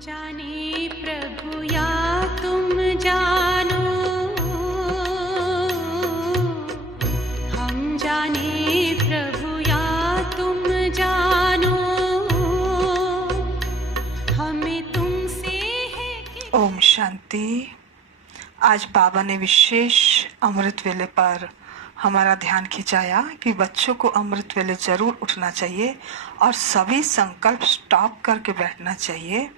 जाने प्रभु या तुम जानो, हम जाने प्रभु या तुम जानो, हमें तुमसे है कि। ओम शांति। आज बाबा ने विशेष अमृत वेले पर हमारा ध्यान खिंचाया कि बच्चों को अमृत वेले जरूर उठना चाहिए और सभी संकल्प स्टॉप करके बैठना चाहिए।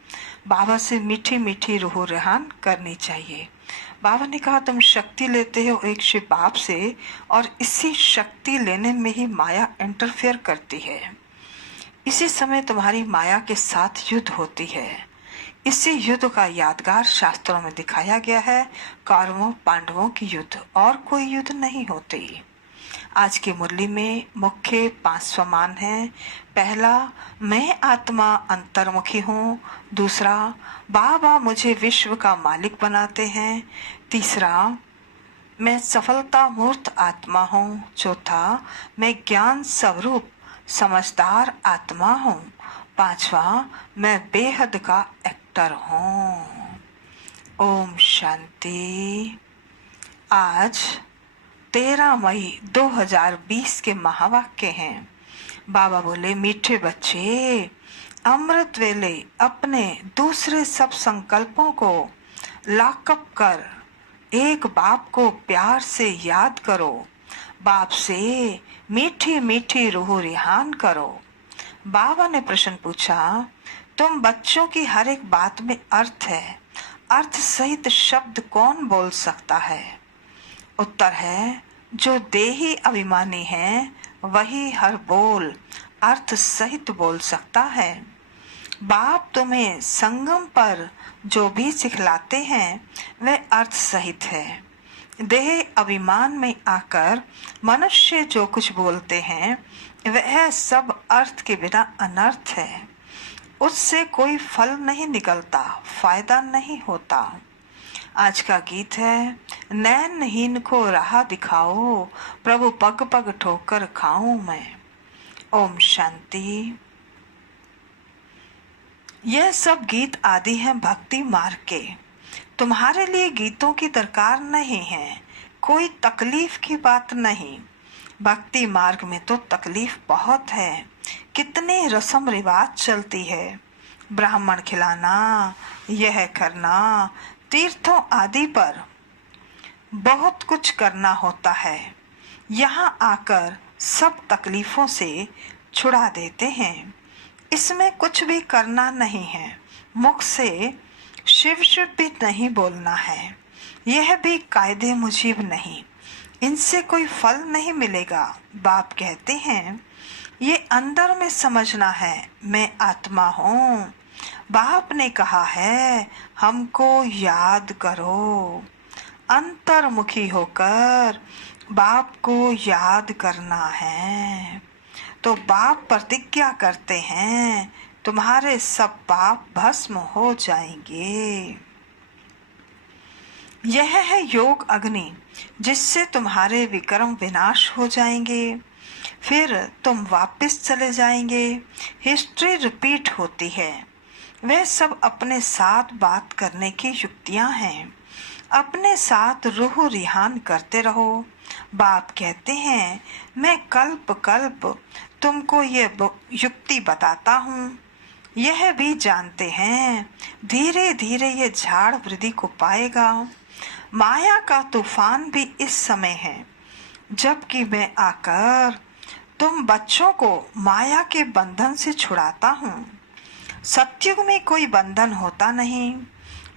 बाबा से मीठी मीठी रूह रेहान करनी चाहिए। बाबा ने कहा तुम शक्ति लेते हो एक शिव बाप से और इसी शक्ति लेने में ही माया इंटरफेयर करती है। इसी समय तुम्हारी माया के साथ युद्ध होती है। इसी युद्ध का यादगार शास्त्रों में दिखाया गया है, कौरवों पांडवों की युद्ध, और कोई युद्ध नहीं होती। आज की मुरली में मुख्य 5 सम्मान हैं। पहला, मैं आत्मा अंतर्मुखी हूँ। दूसरा, बाबा मुझे विश्व का मालिक बनाते हैं। तीसरा, मैं सफलता मूर्त आत्मा हूँ। चौथा, मैं ज्ञान स्वरूप समझदार आत्मा हूँ। पांचवा, मैं बेहद का एक्टर हूँ। ओम शांति। आज 13 मई 2020 के महावाक्य हैं। बाबा बोले, मीठे बच्चे, अमृत वेले अपने दूसरे सब संकल्पों को लॉकअप कर एक बाप को प्यार से याद करो। बाप से मीठी मीठी रूह रिहान करो। बाबा ने प्रश्न पूछा, तुम बच्चों की हर एक बात में अर्थ है, अर्थ सहित शब्द कौन बोल सकता है? उत्तर है, जो देही अभिमानी है वही हर बोल अर्थ सहित बोल सकता है। बाप तुम्हें संगम पर जो भी सिखलाते हैं वह अर्थ सहित है। देह अभिमान में आकर मनुष्य जो कुछ बोलते हैं वह सब अर्थ के बिना अनर्थ है। उससे कोई फल नहीं निकलता, फायदा नहीं होता। आज का गीत है, नैनहीन को राह दिखाओ, प्रभु पग पग ठोकर खाऊं मैं। ओम शांति। यह सब गीत आदि हैं भक्ति मार्ग के। तुम्हारे लिए गीतों की दरकार नहीं है, कोई तकलीफ की बात नहीं। भक्ति मार्ग में तो तकलीफ बहुत है। कितने रस्म रिवाज चलती है, ब्राह्मण खिलाना, यह करना, तीर्थों आदि पर बहुत कुछ करना होता है। यहाँ आकर सब तकलीफों से छुड़ा देते हैं। इसमें कुछ भी करना नहीं है, मुख से शिव शिव भी नहीं बोलना है। यह भी कायदे मुजीब नहीं, इनसे कोई फल नहीं मिलेगा। बाप कहते हैं, ये अंदर में समझना है मैं आत्मा हूँ। बाप ने कहा है हमको याद करो। अंतर्मुखी होकर बाप को याद करना है। तो बाप प्रतिज्ञा करते हैं, तुम्हारे सब पाप भस्म हो जाएंगे। यह है योग अग्नि, जिससे तुम्हारे विक्रम विनाश हो जाएंगे। फिर तुम वापस चले जाएंगे। हिस्ट्री रिपीट होती है। वह सब अपने साथ बात करने की युक्तियां हैं। अपने साथ रूह रिहान करते रहो। बाप कहते हैं, मैं कल्प कल्प तुमको ये युक्ति बताता हूँ। यह भी जानते हैं धीरे धीरे ये झाड़ वृद्धि को पाएगा। माया का तूफान भी इस समय है, जबकि मैं आकर तुम बच्चों को माया के बंधन से छुड़ाता हूँ। सतयुग में कोई बंधन होता नहीं।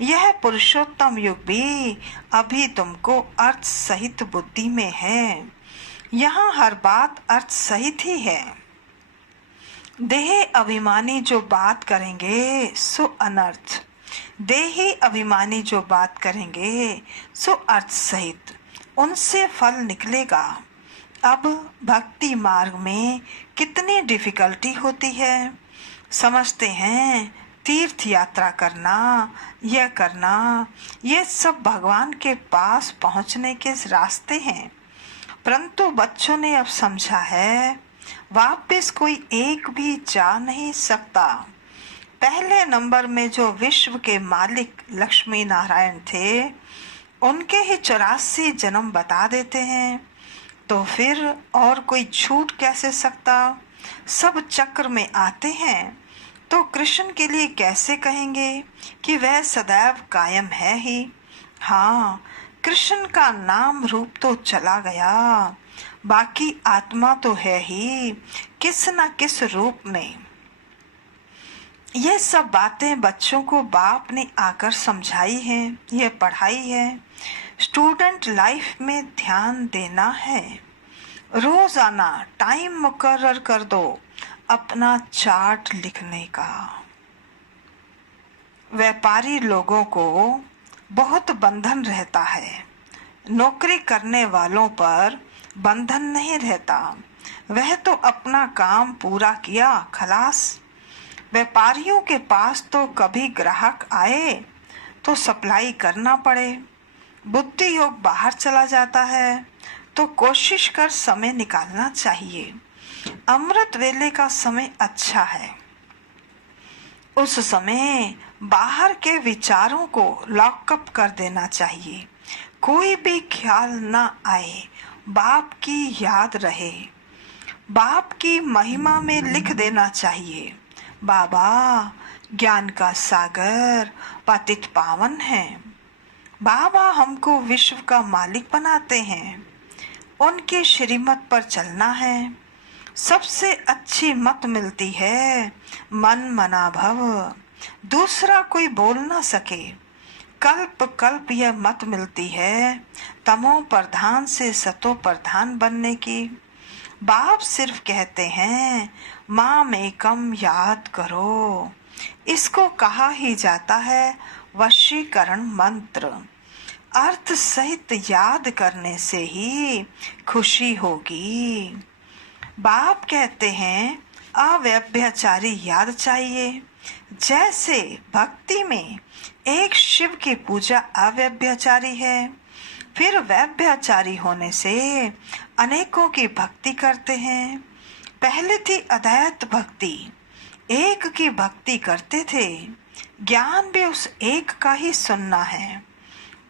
यह पुरुषोत्तम युग भी अभी तुमको अर्थ सहित बुद्धि में है। यहाँ हर बात अर्थ सहित ही है। देह अभिमानी जो बात करेंगे सो अनर्थ, देही अभिमानी जो बात करेंगे सो अर्थ सहित, उनसे फल निकलेगा। अब भक्ति मार्ग में कितनी डिफिकल्टी होती है। समझते हैं तीर्थ यात्रा करना, यह करना, ये सब भगवान के पास पहुंचने के रास्ते हैं। परंतु बच्चों ने अब समझा है वापस कोई एक भी जा नहीं सकता। पहले नंबर में जो विश्व के मालिक लक्ष्मी नारायण थे, उनके ही 84 जन्म बता देते हैं, तो फिर और कोई छूट कैसे सकता। सब चक्र में आते हैं, तो कृष्ण के लिए कैसे कहेंगे कि वह सदैव कायम है ही। हाँ, कृष्ण का नाम रूप तो चला गया, बाकी आत्मा तो है ही किस न किस रूप में। ये सब बातें बच्चों को बाप ने आकर समझाई हैं, ये पढ़ाई है। स्टूडेंट लाइफ में ध्यान देना है। रोजाना टाइम मुकर्रर कर दो अपना चार्ट लिखने का। व्यापारी लोगों को बहुत बंधन रहता है, नौकरी करने वालों पर बंधन नहीं रहता। वह तो अपना काम पूरा किया, खलास। व्यापारियों के पास तो कभी ग्राहक आए तो सप्लाई करना पड़े, बुद्धि योग बाहर चला जाता है, तो कोशिश कर समय निकालना चाहिए। अमृत वेले का समय अच्छा है। उस समय बाहर के विचारों को लॉकअप कर देना चाहिए। कोई भी ख्याल न आए, बाप की याद रहे। बाप की महिमा में लिख देना चाहिए, बाबा ज्ञान का सागर पतित पावन है। बाबा हमको विश्व का मालिक बनाते हैं, उनके श्रीमत पर चलना है। सबसे अच्छी मत मिलती है मन मना भव, दूसरा कोई बोल ना सके। कल्प कल्प यह मत मिलती है तमो प्रधान से सतो प्रधान बनने की। बाप सिर्फ कहते हैं माम एकम याद करो, इसको कहा ही जाता है वशीकरण मंत्र। अर्थ सहित याद करने से ही खुशी होगी। बाप कहते हैं अव्यभिचारी याद चाहिए। जैसे भक्ति में एक शिव की पूजा अव्यभिचारी है, फिर व्यभिचारी होने से अनेकों की भक्ति करते हैं। पहले थी अद्वैत भक्ति, एक की भक्ति करते थे। ज्ञान भी उस एक का ही सुनना है।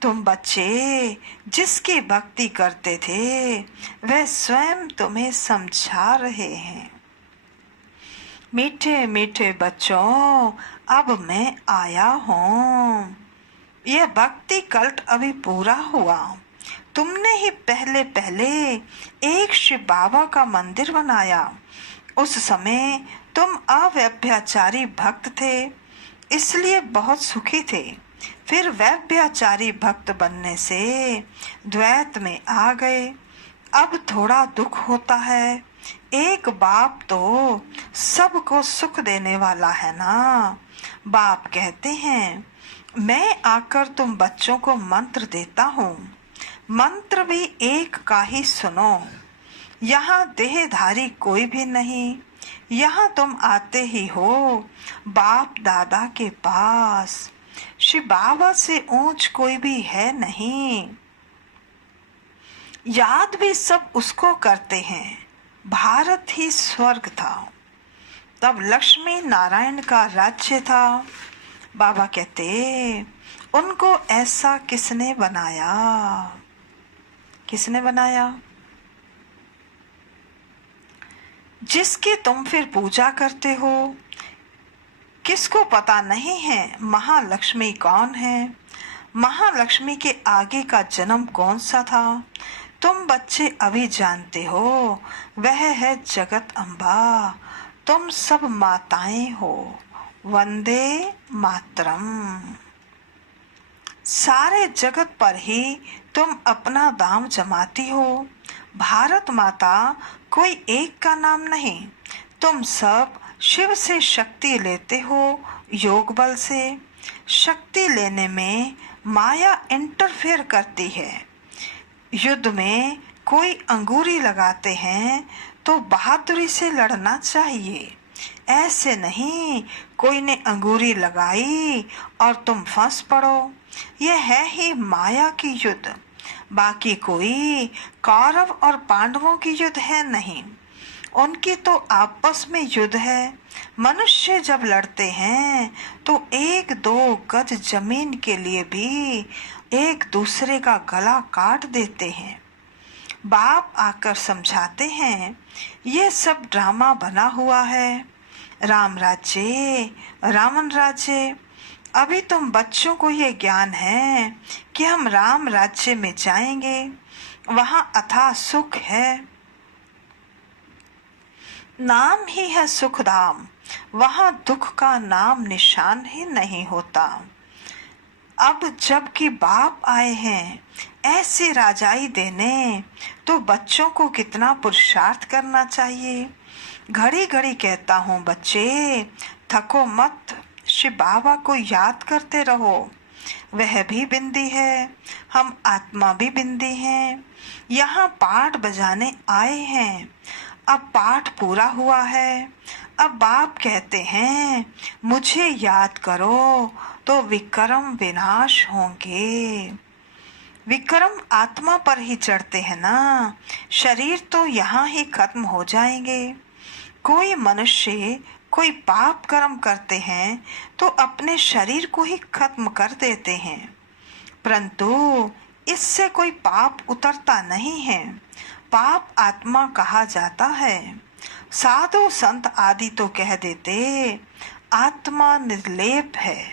तुम बच्चे जिसकी भक्ति करते थे, वह स्वयं तुम्हें समझा रहे हैं। मीठे मीठे बच्चों, अब मैं आया हूँ। यह भक्ति कल्ट अभी पूरा हुआ। तुमने ही पहले पहले एक शिव बाबा का मंदिर बनाया। उस समय तुम अव्यभिचारी भक्त थे, इसलिए बहुत सुखी थे। फिर व्यभिचारी भक्त बनने से द्वैत में आ गए। अब थोड़ा दुख होता है। एक बाप तो सबको सुख देने वाला है ना। बाप कहते हैं मैं आकर तुम बच्चों को मंत्र देता हूँ। मंत्र भी एक का ही सुनो। यहाँ देहधारी कोई भी नहीं। यहाँ तुम आते ही हो बाप दादा के पास। श्री बाबा से ऊंच कोई भी है नहीं। याद भी सब उसको करते हैं। भारत ही स्वर्ग था, तब लक्ष्मी नारायण का राज्य था। बाबा कहते उनको ऐसा किसने बनाया? किसने बनाया? जिसकी तुम फिर पूजा करते हो। किसको पता नहीं है महालक्ष्मी कौन है? महालक्ष्मी के आगे का जन्म कौन सा था? तुम बच्चे अभी जानते हो, वह है जगत अम्बा। तुम सब माताएं हो। वंदे मातरम। सारे जगत पर ही तुम अपना दाम जमाती हो। भारत माता कोई एक का नाम नहीं। तुम सब शिव से शक्ति लेते हो, योग बल से। शक्ति लेने में माया इंटरफेयर करती है। युद्ध में कोई अंगूरी लगाते हैं तो बहादुरी से लड़ना चाहिए। ऐसे नहीं कोई ने अंगूरी लगाई और तुम फंस पड़ो। यह है ही माया की युद्ध। बाकी कोई कौरव और पांडवों की युद्ध है नहीं। उनकी तो आपस में युद्ध है। मनुष्य जब लड़ते हैं तो 1-2 गज जमीन के लिए भी एक दूसरे का गला काट देते हैं। बाप आकर समझाते हैं, ये सब ड्रामा बना हुआ है। राम राज्य, रावण राज्य। अभी तुम बच्चों को ये ज्ञान है कि हम राम राज्य में जाएंगे, वहां अथाह सुख है। नाम ही है सुखधाम, वहां दुख का नाम निशान ही नहीं होता। अब जबकि बाप आए हैं ऐसी राजाई देने, तो बच्चों को कितना पुरुषार्थ करना चाहिए। घड़ी घड़ी कहता हूँ, बच्चे थको मत, शिव बाबा को याद करते रहो। वह भी बिंदी है, हम आत्मा भी बिंदी हैं। यहाँ पाठ बजाने आए हैं, अब पाठ पूरा हुआ है। अब बाप कहते हैं, मुझे याद करो तो विक्रम विनाश होंगे। विक्रम आत्मा पर ही चढ़ते हैं ना, शरीर तो यहाँ ही खत्म हो जाएंगे। कोई मनुष्य कोई पाप कर्म करते हैं तो अपने शरीर को ही खत्म कर देते हैं, परंतु इससे कोई पाप उतरता नहीं है। पाप आत्मा कहा जाता है। साधु संत आदि तो कह देते आत्मा निर्लेप है,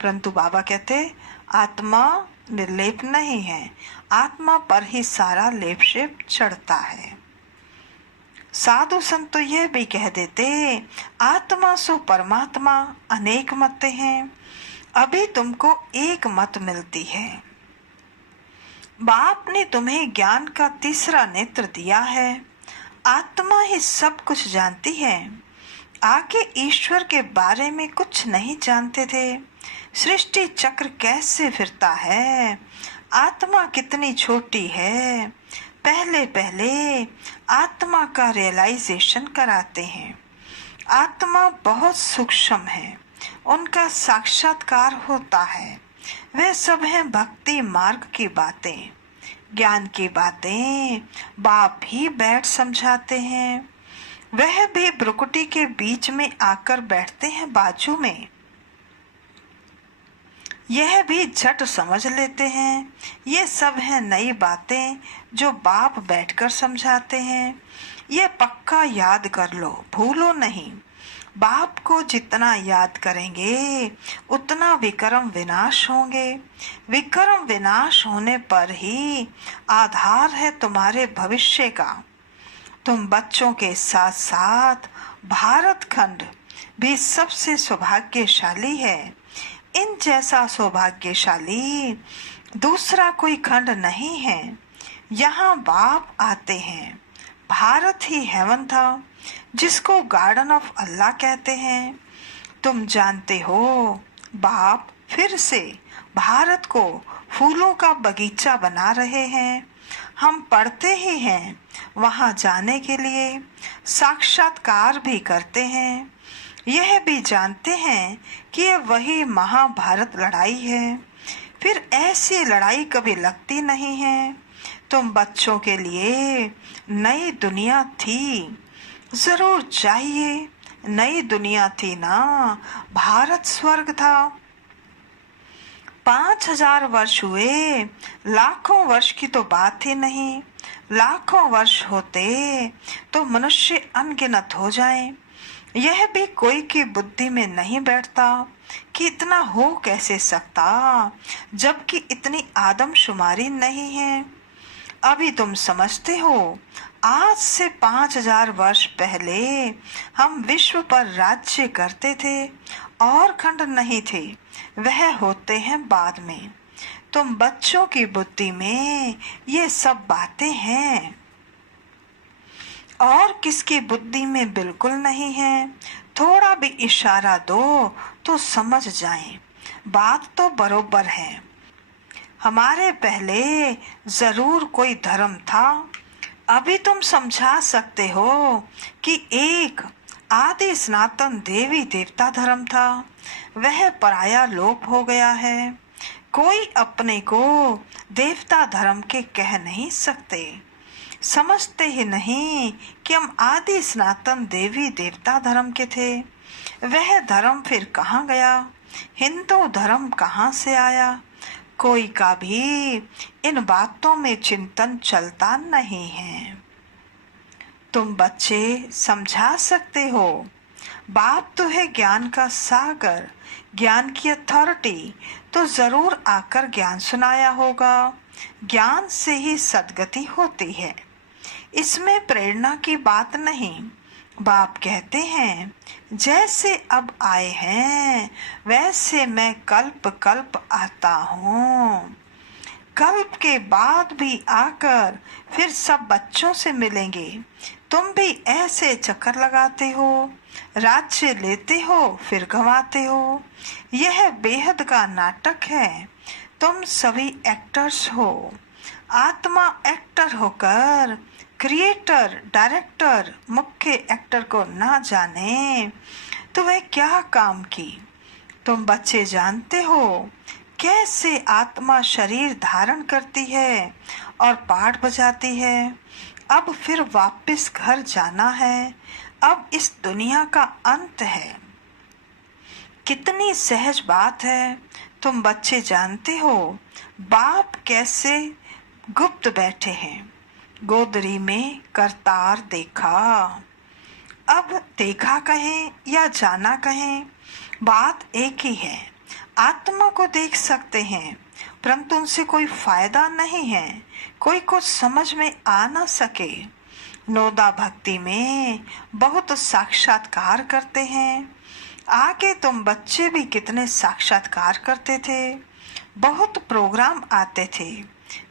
परंतु बाबा कहते आत्मा निर्लेप नहीं है, आत्मा पर ही सारा लेप शेप चढ़ता है। साधु संत तो यह भी कह देते आत्मा सो परमात्मा अनेक मतें हैं, अभी तुमको एक मत मिलती है। बाप ने तुम्हें ज्ञान का तीसरा नेत्र दिया है। आत्मा ही सब कुछ जानती है, आगे ईश्वर के बारे में कुछ नहीं जानते थे। सृष्टि चक्र कैसे फिरता है, आत्मा कितनी छोटी है, पहले पहले आत्मा का रियलाइजेशन कराते हैं। आत्मा बहुत सूक्ष्म है, उनका साक्षात्कार होता है। वे सब हैं भक्ति मार्ग की बातें, ज्ञान की बातें बाप ही बैठ समझाते हैं। वह भी ब्रुकुटी के बीच में आकर बैठते हैं बाजू में, यह भी झट समझ लेते हैं। ये सब है नई बातें जो बाप बैठकर समझाते हैं। ये पक्का याद कर लो, भूलो नहीं। बाप को जितना याद करेंगे उतना विक्रम विनाश होंगे। विक्रम विनाश होने पर ही आधार है तुम्हारे भविष्य का। तुम बच्चों के साथ साथ भारत खंड भी सबसे सौभाग्यशाली है। इन जैसा सौभाग्यशाली दूसरा कोई खंड नहीं है। यहाँ बाप आते हैं। भारत ही हेवन था, जिसको गार्डन ऑफ अल्लाह कहते हैं। तुम जानते हो, बाप फिर से भारत को फूलों का बगीचा बना रहे हैं। हम पढ़ते ही हैं, वहाँ जाने के लिए साक्षात्कार भी करते हैं। यह भी जानते हैं कि यह वही महाभारत लड़ाई है। फिर ऐसी लड़ाई कभी लगती नहीं है। तुम बच्चों के लिए नई दुनिया थी, जरूर चाहिए। नई दुनिया थी ना, भारत स्वर्ग था। 5000 वर्ष हुए, लाखों वर्ष की तो बात ही नहीं। लाखों वर्ष होते तो मनुष्य अनगिनत हो जाएं। यह भी कोई की बुद्धि में नहीं बैठता कि इतना हो कैसे सकता, जबकि इतनी आदमशुमारी नहीं है। अभी तुम समझते हो, आज से 5000 वर्ष पहले हम विश्व पर राज्य करते थे और खंड नहीं थे। वह होते हैं बाद में। तुम बच्चों की बुद्धि में ये सब बातें हैं और किसकी बुद्धि में बिल्कुल नहीं है। थोड़ा भी इशारा दो तो समझ जाएं, बात तो बरोबर है। हमारे पहले जरूर कोई धर्म था। अभी तुम समझा सकते हो कि एक आदि सनातन देवी देवता धर्म था, वह पराया लोप हो गया है। कोई अपने को देवता धर्म के कह नहीं सकते। समझते ही नहीं कि हम आदि सनातन देवी देवता धर्म के थे। वह धर्म फिर कहाँ गया? हिंदू धर्म कहाँ से आया? कोई का भी इन बातों में चिंतन चलता नहीं है। तुम बच्चे समझा सकते हो, बाप तो है ज्ञान का सागर, ज्ञान की अथॉरिटी, तो जरूर आकर ज्ञान सुनाया होगा। ज्ञान से ही सद्गति होती है, इसमें प्रेरणा की बात नहीं। बाप कहते हैं, जैसे अब आए हैं वैसे मैं कल्प कल्प आता हूँ। कल्प के बाद भी आकर फिर सब बच्चों से मिलेंगे। तुम भी ऐसे चक्कर लगाते हो, राज्य लेते हो फिर गंवाते हो। यह बेहद का नाटक है। तुम सभी एक्टर्स हो। आत्मा एक्टर होकर क्रिएटर डायरेक्टर मुख्य एक्टर को ना जाने तो वह क्या काम की? तुम बच्चे जानते हो कैसे आत्मा शरीर धारण करती है और पाठ बजाती है। अब फिर वापस घर जाना है। अब इस दुनिया का अंत है। कितनी सहज बात है। तुम बच्चे जानते हो बाप कैसे गुप्त बैठे हैं। गोदरी में करतार देखा। अब देखा कहें या जाना कहें, बात एक ही है। आत्मा को देख सकते हैं परंतु उनसे कोई फायदा नहीं है। कोई कुछ समझ में आ ना सके। नोदा भक्ति में बहुत साक्षात्कार करते हैं। आगे तुम बच्चे भी कितने साक्षात्कार करते थे। बहुत प्रोग्राम आते थे।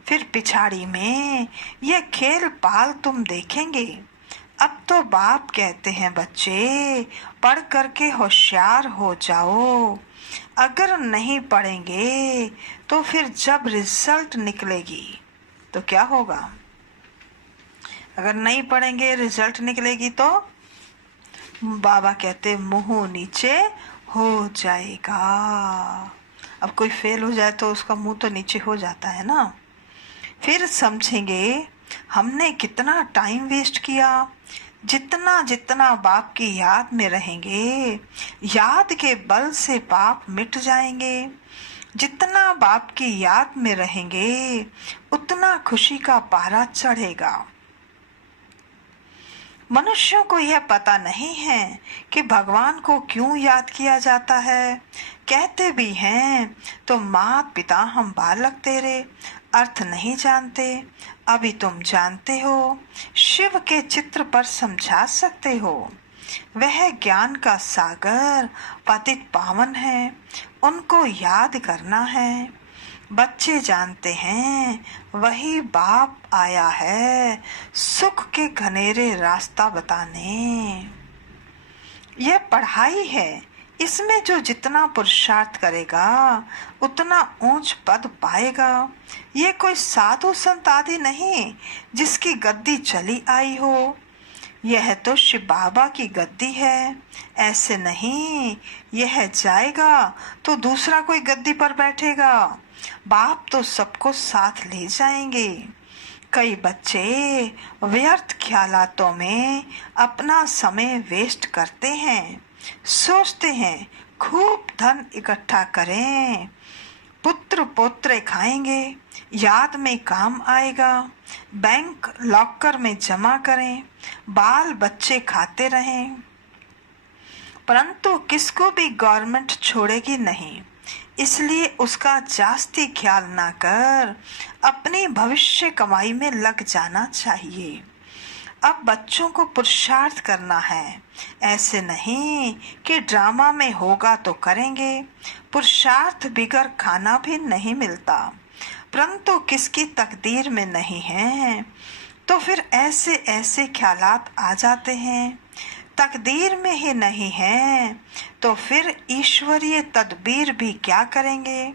फिर पिछाड़ी में यह खेल पाल तुम देखेंगे। अब तो बाप कहते हैं, बच्चे पढ़ करके होशियार हो जाओ। अगर नहीं पढ़ेंगे तो फिर जब रिजल्ट निकलेगी तो क्या होगा? अगर नहीं पढ़ेंगे रिजल्ट निकलेगी तो बाबा कहते मुंह नीचे हो जाएगा। अब कोई फेल हो जाए तो उसका मुंह तो नीचे हो जाता है ना। फिर समझेंगे हमने कितना टाइम वेस्ट किया। जितना जितना बाप की याद में रहेंगे, याद के बल से पाप मिट जाएंगे। जितना बाप की याद में रहेंगे उतना खुशी का पारा चढ़ेगा। मनुष्यों को यह पता नहीं है कि भगवान को क्यों याद किया जाता है। कहते भी हैं तो मात पिता हम बालक तेरे, अर्थ नहीं जानते। अभी तुम जानते हो। शिव के चित्र पर समझा सकते हो। वह ज्ञान का सागर पतित पावन है, उनको याद करना है। बच्चे जानते हैं वही बाप आया है सुख के घनेरे रास्ता बताने। यह पढ़ाई है। इसमें जो जितना पुरुषार्थ करेगा उतना ऊंच पद पाएगा। ये कोई साधु संत आदि नहीं जिसकी गद्दी चली आई हो। यह तो शिव बाबा की गद्दी है। ऐसे नहीं यह जाएगा तो दूसरा कोई गद्दी पर बैठेगा। बाप तो सबको साथ ले जाएंगे। कई बच्चे व्यर्थ ख्यालातों में अपना समय वेस्ट करते हैं। सोचते हैं खूब धन इकट्ठा करें, पुत्र पोत्रे खाएंगे, याद में काम आएगा, बैंक लॉकर में जमा करें, बाल बच्चे खाते रहें। परंतु किसको भी गवर्नमेंट छोड़ेगी नहीं, इसलिए उसका जास्ती ख्याल ना कर अपनी भविष्य कमाई में लग जाना चाहिए। अब बच्चों को पुरुषार्थ करना है। ऐसे नहीं कि ड्रामा में होगा तो करेंगे। पुरुषार्थ बिगर खाना भी नहीं मिलता। परंतु किसकी तकदीर में नहीं है तो फिर ऐसे ऐसे ख्यालात आ जाते हैं। तकदीर में ही नहीं है तो फिर ईश्वरीय तदबीर भी क्या करेंगे।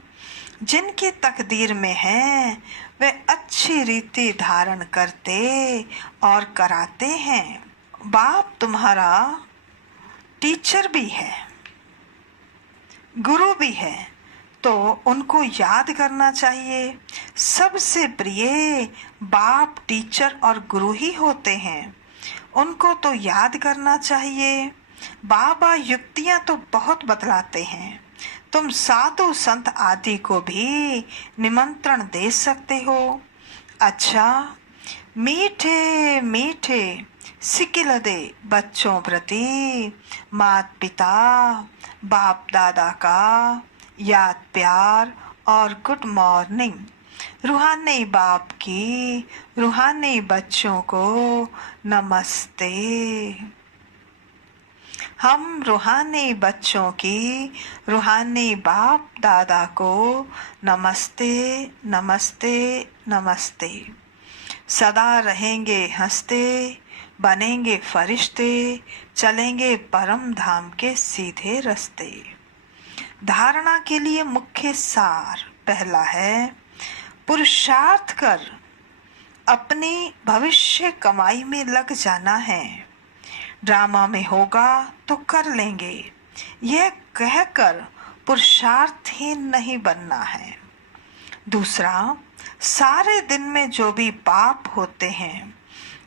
जिनकी तकदीर में है वे अच्छी रीति धारण करते और कराते हैं। बाप तुम्हारा टीचर भी है, गुरु भी है। तो उनको याद करना चाहिए। सबसे प्रिय बाप, टीचर और गुरु ही होते हैं, उनको तो याद करना चाहिए। बाबा युक्तियां तो बहुत बतलाते हैं, तुम साधु संत आदि को भी निमंत्रण दे सकते हो। अच्छा, मीठे मीठे सिकिल दे बच्चों प्रति माता पिता बाप दादा का याद प्यार और गुड मॉर्निंग। रूहानी बाप की रूहानी बच्चों को नमस्ते। हम रूहानी बच्चों की रूहानी बाप दादा को नमस्ते नमस्ते नमस्ते। सदा रहेंगे हंसते, बनेंगे फरिश्ते, चलेंगे परम धाम के सीधे रास्ते। धारणा के लिए मुख्य सार पहला है, पुरुषार्थ कर अपनी भविष्य कमाई में लग जाना है। ड्रामा में होगा तो कर लेंगे, यह कहकर पुरुषार्थहीन नहीं बनना है। दूसरा, सारे दिन में जो भी पाप होते हैं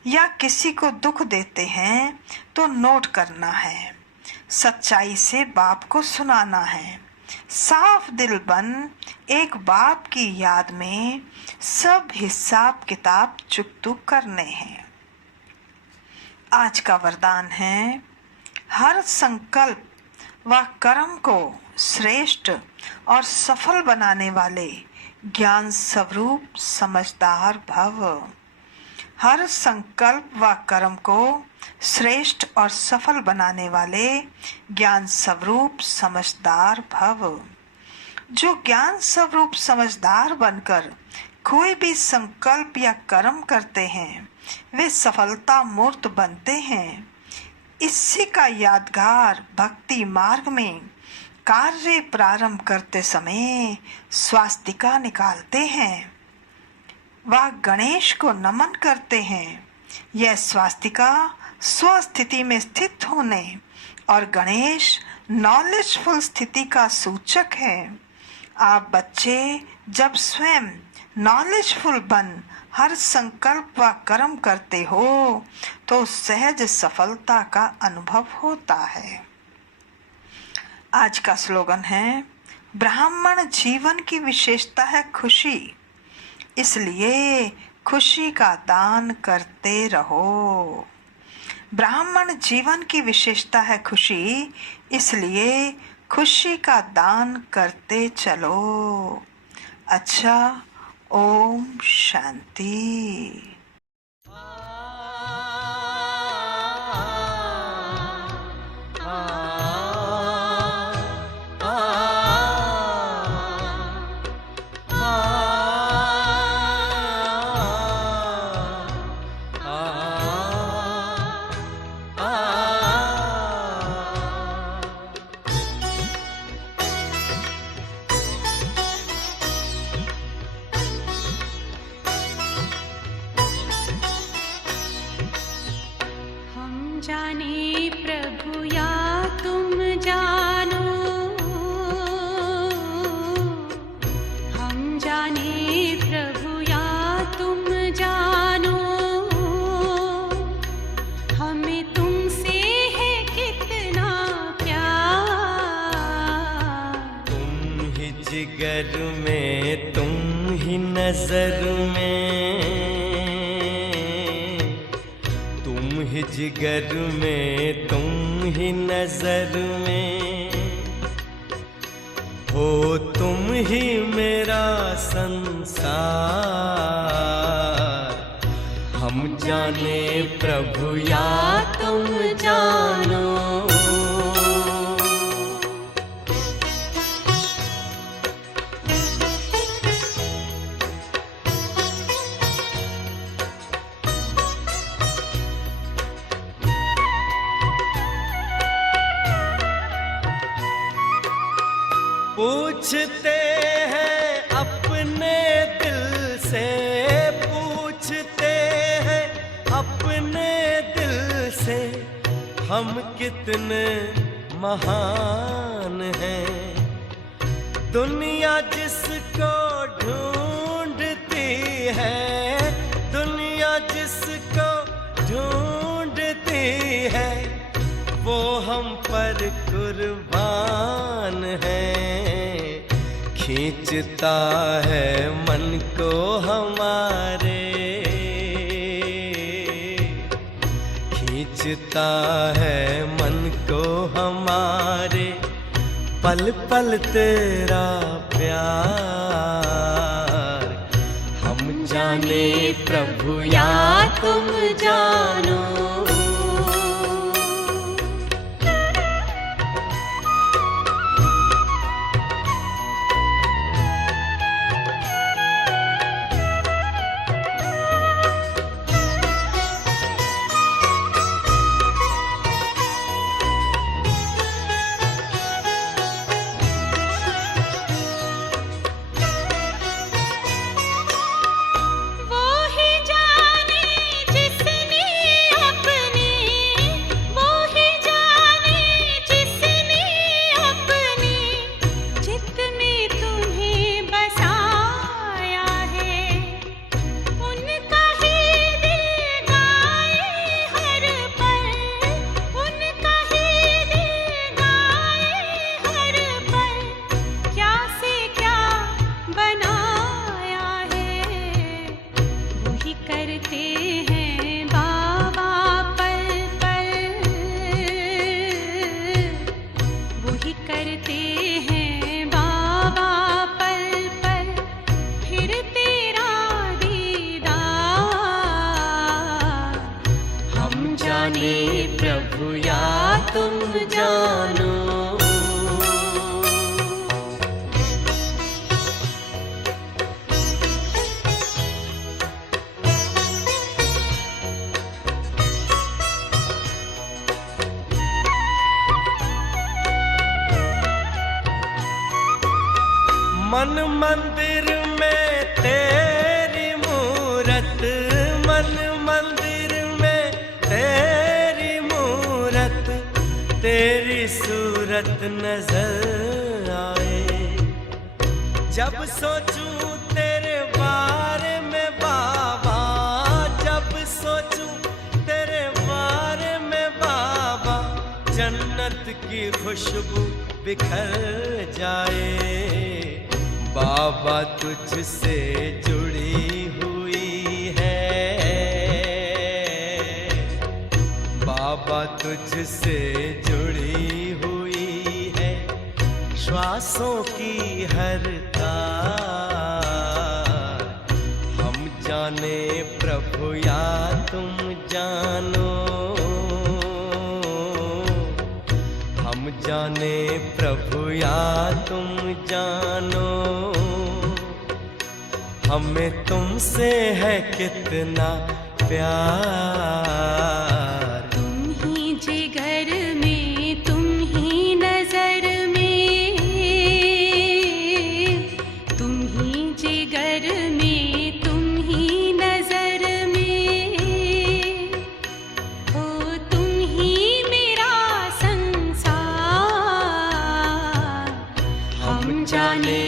या किसी को दुख देते हैं तो नोट करना है, सच्चाई से बाप को सुनाना है। साफ दिल बन एक बाप की याद में सब हिसाब किताब चुकतू करने हैं। आज का वरदान है, हर संकल्प व कर्म को श्रेष्ठ और सफल बनाने वाले ज्ञान स्वरूप समझदार भव। हर संकल्प व कर्म को श्रेष्ठ और सफल बनाने वाले ज्ञान स्वरूप समझदार भव। जो ज्ञान स्वरूप समझदार बनकर कोई भी संकल्प या कर्म करते हैं वे सफलता मूर्त बनते हैं। इसी का यादगार भक्ति मार्ग में कार्य प्रारंभ करते समय स्वास्तिका निकालते हैं, वह गणेश को नमन करते हैं। यह स्वास्तिका स्वस्थिति में स्थित होने और गणेश नॉलेजफुल स्थिति का सूचक है। आप बच्चे जब स्वयं नॉलेजफुल बन हर संकल्प व कर्म करते हो तो सहज सफलता का अनुभव होता है। आज का स्लोगन है, ब्राह्मण जीवन की विशेषता है खुशी, इसलिए खुशी का दान करते रहो। ब्राह्मण जीवन की विशेषता है खुशी, इसलिए खुशी का दान करते चलो। अच्छा, ओम शांति। जाने प्रभु या तुम जानो, हम जाने प्रभु या तुम जानो, हमें तुमसे है कितना प्यार। तुम ही जिगर में, तुम ही नजर में, जिगर में तुम ही नजर में, हो तुम ही मेरा संसार। हम जाने प्रभु या तुम जानो। पूछते हैं अपने दिल से, पूछते हैं अपने दिल से, हम कितने महान हैं। दुनिया जिसको ढूंढती है, दुनिया जिसको ढूंढती है, वो हम पर कुर्बान है। खींचता है मन को हमारे, खींचता है मन को हमारे, पल पल तेरा प्यार। हम जाने प्रभु या तुम जानो। प्रभु या तुम जानो। मन मंदिर में तेरी मूरत, मन मंदिर में तेरी मूरत, तेरी सूरत नजर आए। जब सोचूं तेरे बारे में बाबा, जब सोचूं तेरे बारे में बाबा, जन्नत की खुशबू बिखर जाए। बाबा तुझसे जुड़ी हुई है, बाबा तुझसे जुड़ी हुई है, श्वासों की हर तार। हम जाने प्रभु या तुम जानो, हम जाने प्रभु या तुम जानो। हमें तुमसे है कितना प्यार। तुम ही जिगर में, तुम ही नजर में, तुम ही जिगर में, तुम ही नजर में, हो तुम ही मेरा संसार। हम जाने